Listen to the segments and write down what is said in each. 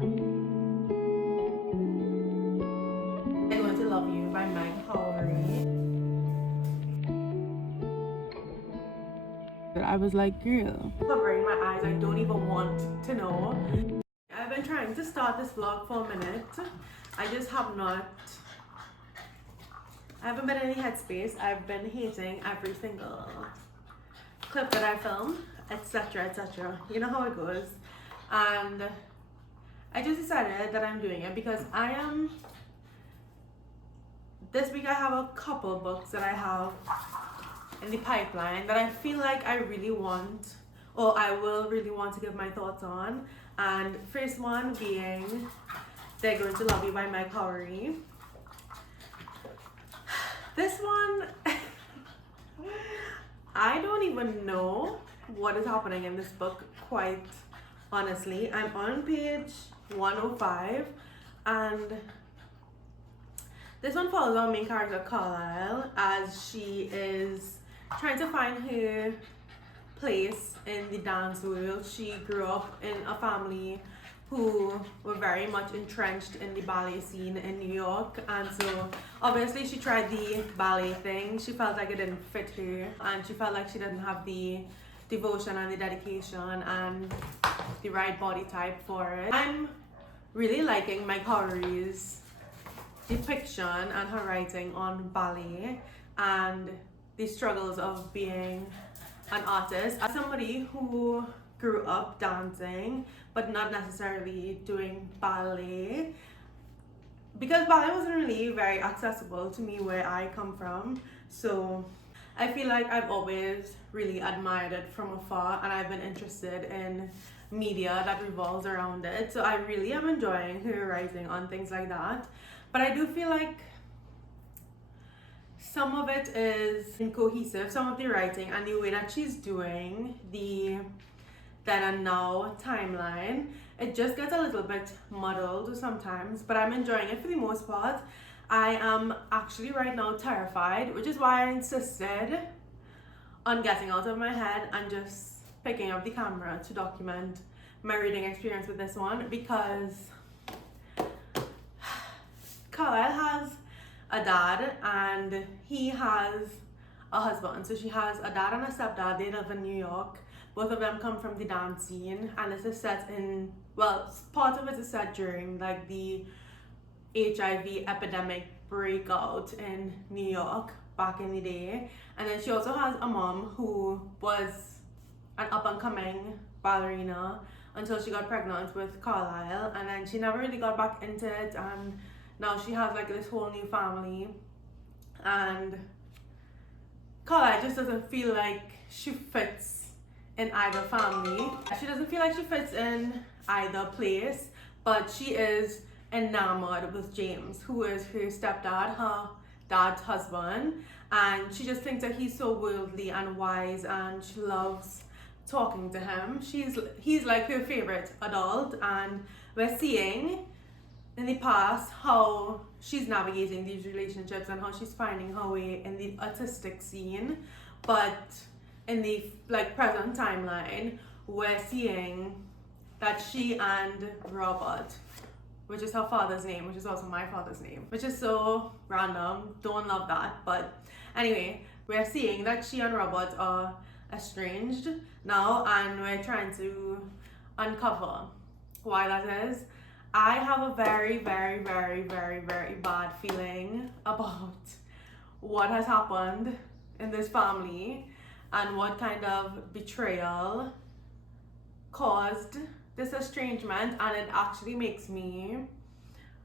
I'm Going to Love You by Meg Howry. I was like, girl, covering my eyes, I don't even want to know. I've been trying to start this vlog for a minute. I just have not. I haven't been in any headspace. I've been hating every single clip that I film, etc. etc. You know how it goes. And I just decided that I'm doing it because this week I have a couple books that I have in the pipeline that I feel like I really want, or I will really want to give my thoughts on. And first one being They're Going to Love You by Meg Howry. This one, I don't even know what is happening in this book, quite honestly. I'm on page 105, and this one follows our main character Carlisle as she is trying to find her place in the dance world. She grew up in a family who were very much entrenched in the ballet scene in New York, and so obviously she tried the ballet thing. She felt like it didn't fit her, and she felt like she didn't have the devotion and the dedication and the right body type for it. I'm really liking Meg Howry's depiction and her writing on ballet and the struggles of being an artist. As somebody who grew up dancing but not necessarily doing ballet, because ballet wasn't really very accessible to me where I come from, so I feel like I've always really admired it from afar, and I've been interested in media that revolves around it. So I really am enjoying her writing on things like that. But I do feel like some of it is incohesive, some of the writing and the way that she's doing the then and now timeline. It just gets a little bit muddled sometimes, but I'm enjoying it for the most part. I am actually right now terrified, which is why I insisted on getting out of my head and just picking up the camera to document my reading experience with this one, because Carlisle has a dad and he has a husband. So she has a dad and a stepdad. They live in New York. Both of them come from the dance scene, and this is set in, well, part of it is set during like the HIV epidemic breakout in New York back in the day. And then she also has a mom who was an up and coming ballerina until she got pregnant with Carlisle, and then she never really got back into it, and now she has like this whole new family, and Carlisle just doesn't feel like she fits in either family. She doesn't feel like she fits in either place, but she is enamored with James, who is her stepdad, her dad's husband, and she just thinks that he's so worldly and wise, and she loves talking to him. He's like her favorite adult, and we're seeing in the past how she's navigating these relationships and how she's finding her way in the artistic scene. But in the like present timeline, we're seeing that she and Robert, which is her father's name, which is also my father's name, which is so random, don't love that, but anyway, we're seeing that she and Robert are estranged now, and we're trying to uncover why that is. I have a very, very, very, very, very bad feeling about what has happened in this family and what kind of betrayal caused this estrangement, and it actually makes me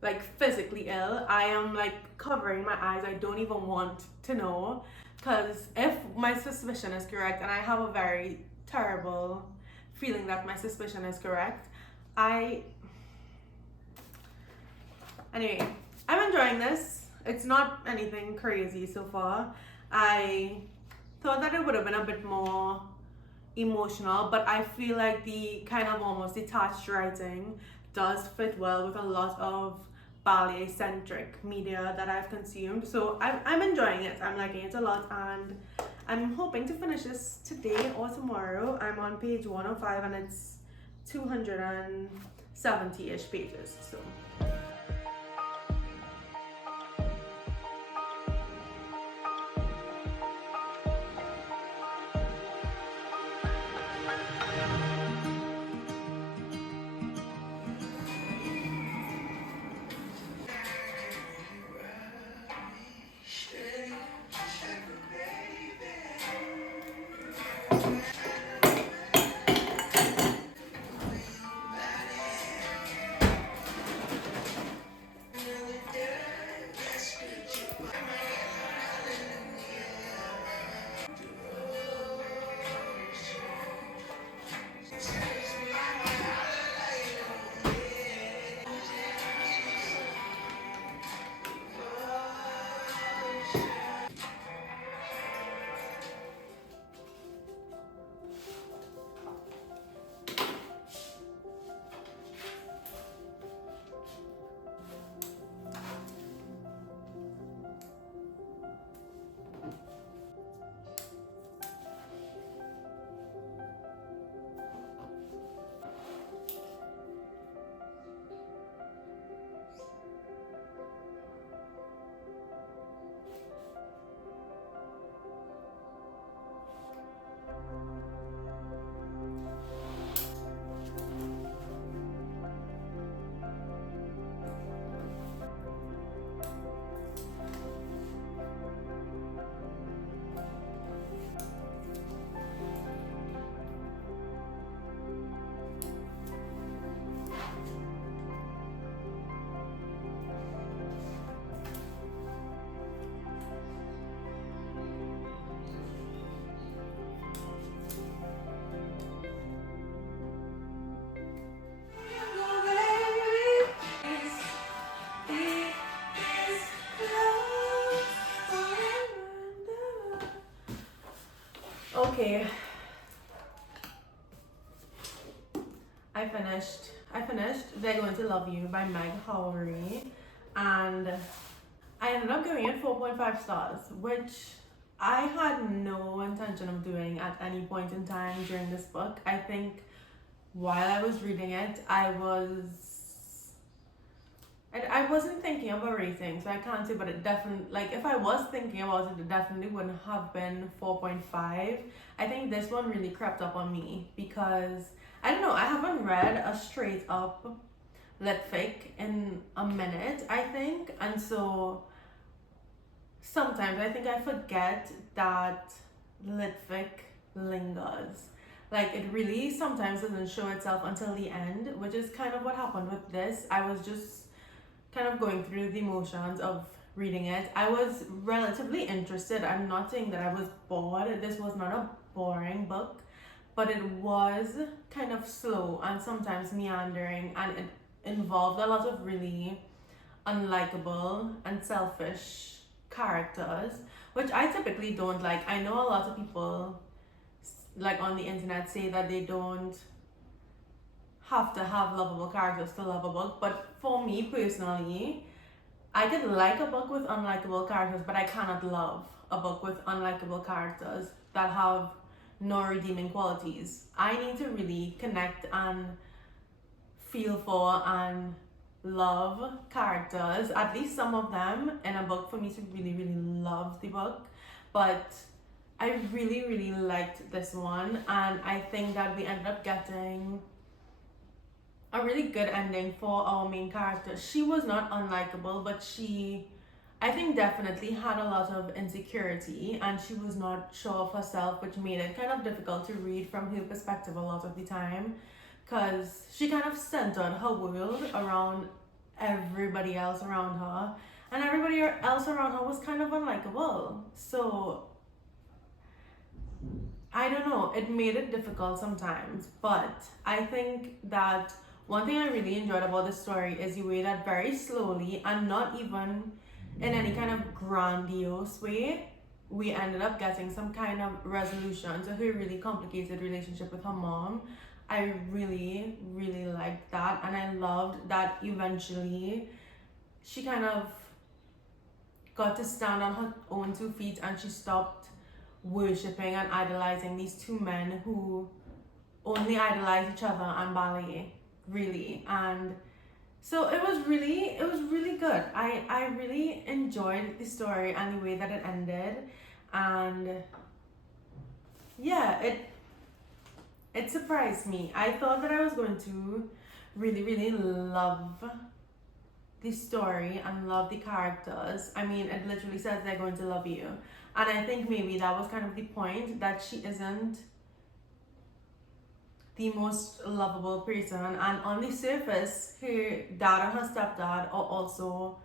like physically ill. I am like covering my eyes. I don't even want to know, because if my suspicion is correct, and I have a very terrible feeling that my suspicion is correct, anyway, I'm enjoying this. It's not anything crazy so far. I thought that it would have been a bit more emotional, but I feel like the kind of almost detached writing does fit well with a lot of ballet centric media that I've consumed. So I'm enjoying it. I'm liking it a lot, and I'm hoping to finish this today or tomorrow. I'm on page 105 and it's 200 and 70-ish pages. So okay, I finished They're Going to Love You by Meg Howry, and I ended up giving it 4.5 stars, which I had no intention of doing at any point in time during this book. I think while I was reading it, I wasn't thinking of a rating, so I can't say, but it definitely, like, if I was thinking about it, it definitely wouldn't have been 4.5. I think this one really crept up on me because, I don't know, I haven't read a straight up lit fic in a minute, I think, and so sometimes I think I forget that lit fic lingers. Like, it really sometimes doesn't show itself until the end, which is kind of what happened with this. I was just kind of going through the motions of reading it. I was relatively interested. I'm not saying that I was bored. This was not a boring book, but it was kind of slow and sometimes meandering, and it involved a lot of really unlikable and selfish characters, which I typically don't like. I know a lot of people, like on the internet, say that they don't have to have lovable characters to love a book, but for me personally, I could like a book with unlikable characters, but I cannot love a book with unlikable characters that have no redeeming qualities. I need to really connect and feel for and love characters, at least some of them, in a book for me to really, really love the book. But I really, really liked this one, and I think that we ended up getting a really good ending for our main character. She was not unlikable, but she, I think, definitely had a lot of insecurity, and she was not sure of herself, which made it kind of difficult to read from her perspective a lot of the time, because she kind of centered her world around everybody else around her, and everybody else around her was kind of unlikable. So I don't know, it made it difficult sometimes, but I think that one thing I really enjoyed about this story is the way that very slowly, and not even in any kind of grandiose way, we ended up getting some kind of resolution to her really complicated relationship with her mom. I really, really liked that, and I loved that eventually she kind of got to stand on her own 2 feet, and she stopped worshipping and idolizing these two men who only idolize each other and ballet. really. And so it was really good. I really enjoyed the story and the way that it ended. And yeah, it surprised me. I thought that I was going to really, really love the story and love the characters. I mean, it literally says they're going to love you. And I think maybe that was kind of the point, that she isn't the most lovable person. And on the surface, her dad and her stepdad are also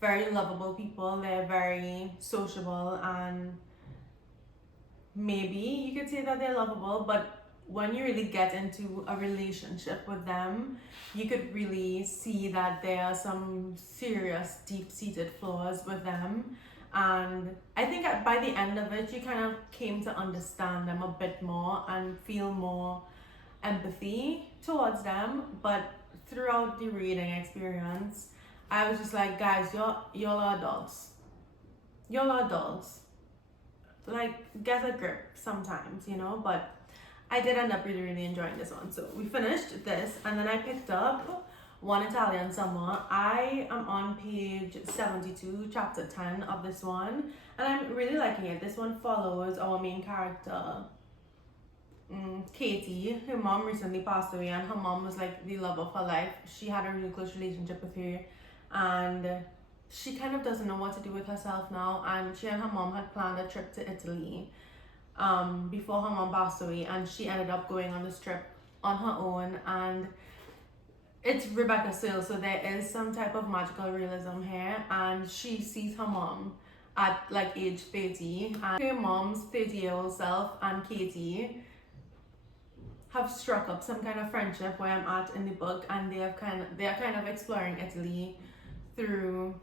very lovable people. They're very sociable, and maybe you could say that they're lovable, but when you really get into a relationship with them, you could really see that there are some serious deep-seated flaws with them. And I think by the end of it, you kind of came to understand them a bit more and feel more empathy towards them. But throughout the reading experience, I was just like, guys, y'all are adults. Y'all are adults. Like, get a grip sometimes, But I did end up really, really enjoying this one. So we finished this, and then I picked up One Italian Summer. I am on page 72, chapter 10 of this one, and I'm really liking it. This one follows our main character, Katie. Her mom recently passed away, and her mom was like the love of her life. She had a really close relationship with her, and she kind of doesn't know what to do with herself now. And she and her mom had planned a trip to Italy before her mom passed away, and she ended up going on this trip on her own. And it's Rebecca Searle, so there is some type of magical realism here. And she sees her mom at like age 30, and her mom's 30-year-old self and Katie have struck up some kind of friendship where I'm at in the book, and they are kind of exploring Italy through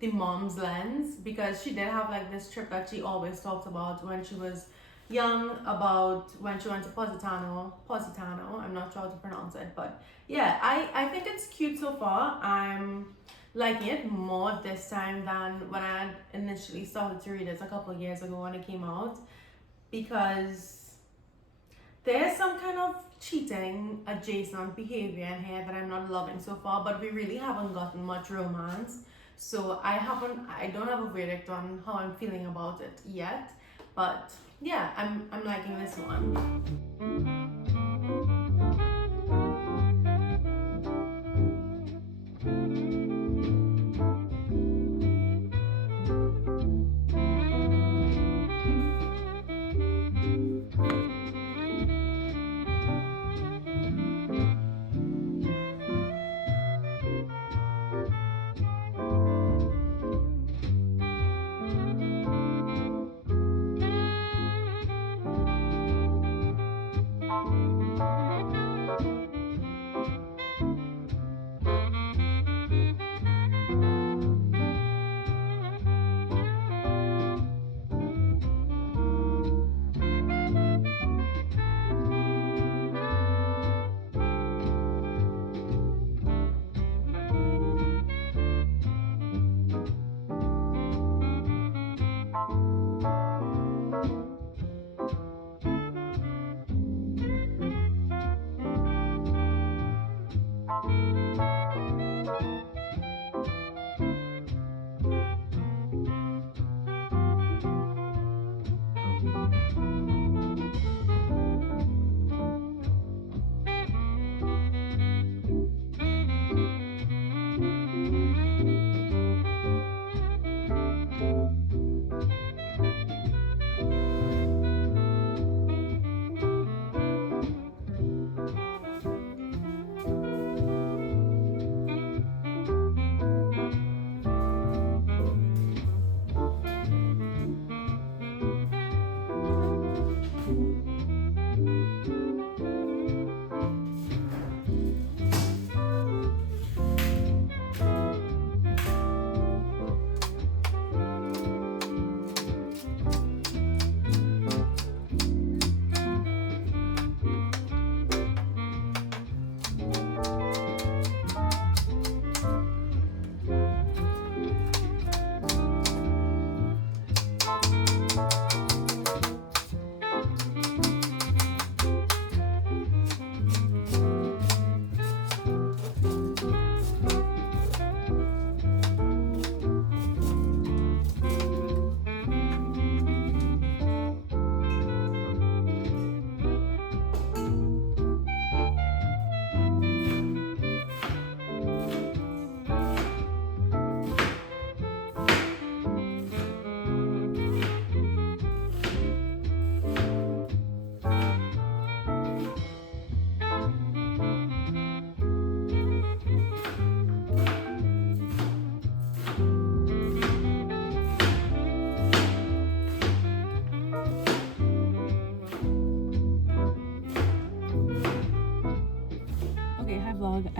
the mom's lens, because she did have like this trip that she always talked about when she was young, about when she went to Positano, I'm not sure how to pronounce it, but yeah, I think it's cute so far. I'm liking it more this time than when I had initially started to read it a couple of years ago when it came out, because there's some kind of cheating adjacent behavior in here that I'm not loving so far, but we really haven't gotten much romance. So I don't have a verdict on how I'm feeling about it yet, but yeah, I'm liking this one.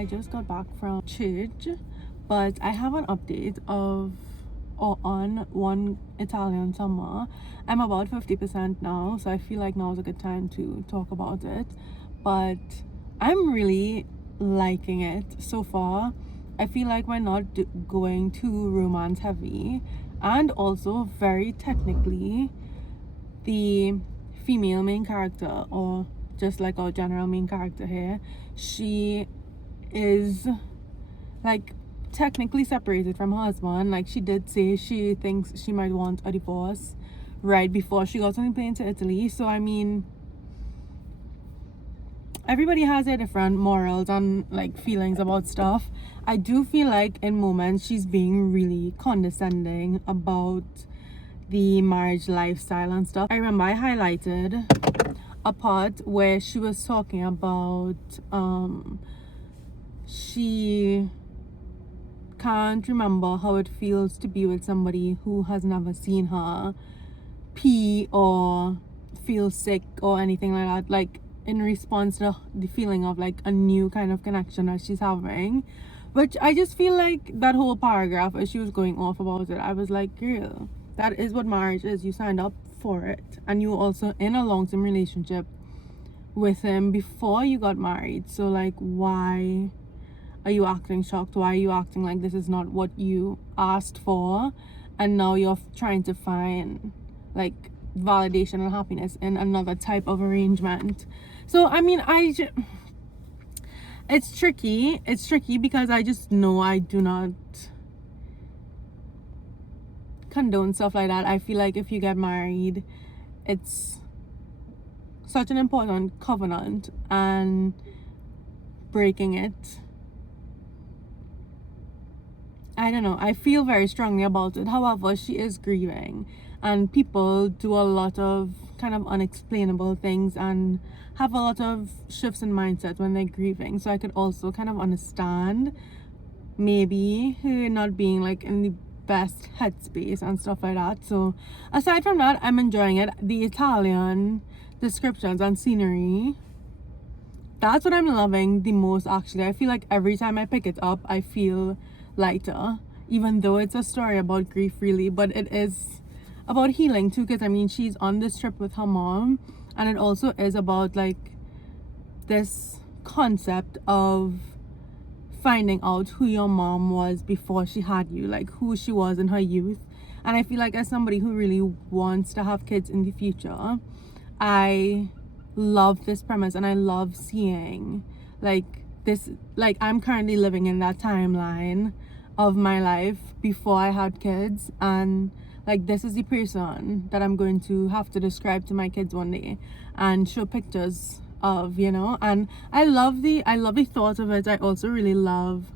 I just got back from church, but I have an update of or on One Italian Summer. I'm about 50% now, so I feel like now is a good time to talk about it. But I'm really liking it so far. I feel like we're not going too romance heavy, and also very technically the female main character, or just like our general main character here, she is like technically separated from her husband. Like, she did say she thinks she might want a divorce right before she got on the plane to Italy. So I mean, everybody has their different morals and like feelings about stuff. I do feel like in moments she's being really condescending about the marriage lifestyle and stuff. I remember I highlighted a part where she was talking about she can't remember how it feels to be with somebody who has never seen her pee or feel sick or anything like that, like in response to the feeling of like a new kind of connection that she's having. Which I just feel like that whole paragraph, as she was going off about it, I was like, girl, that is what marriage is. You signed up for it, and you were also in a long-term relationship with him before you got married. So like, why are you acting shocked? Why are you acting like this is not what you asked for, and now you're trying to find like validation and happiness in another type of arrangement? So I mean, it's tricky because I just know I do not condone stuff like that. I feel like if you get married, it's such an important covenant, and breaking it, I don't know, I feel very strongly about it. However, she is grieving, and people do a lot of kind of unexplainable things and have a lot of shifts in mindset when they're grieving. So I could also kind of understand maybe her not being like in the best headspace and stuff like that. So aside from that, I'm enjoying it. The Italian descriptions and scenery, that's what I'm loving the most, actually. I feel like every time I pick it up, I feel lighter, even though it's a story about grief really, but it is about healing too, because I mean, she's on this trip with her mom, and it also is about like this concept of finding out who your mom was before she had you, like who she was in her youth. And I feel like as somebody who really wants to have kids in the future, I love this premise, and I love seeing like this, like I'm currently living in that timeline of my life before I had kids, and like this is the person that I'm going to have to describe to my kids one day and show pictures of, you know. And I love the thought of it. I also really love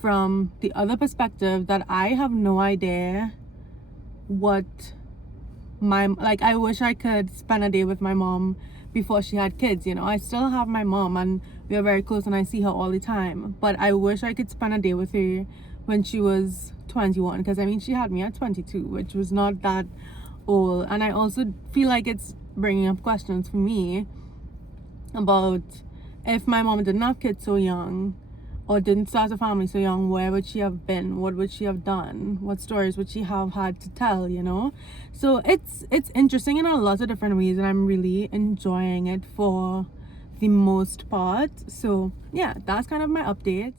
from the other perspective that I have no idea what I wish I could spend a day with my mom before she had kids, you know. I still have my mom and we are very close and I see her all the time, but I wish I could spend a day with her when she was 21, because I mean, she had me at 22, which was not that old. And I also feel like it's bringing up questions for me about, if my mom didn't have kids so young or didn't start a family so young, where would she have been? What would she have done? What stories would she have had to tell, you know? So it's interesting in a lot of different ways, and I'm really enjoying it for the most part. So yeah, that's kind of my update.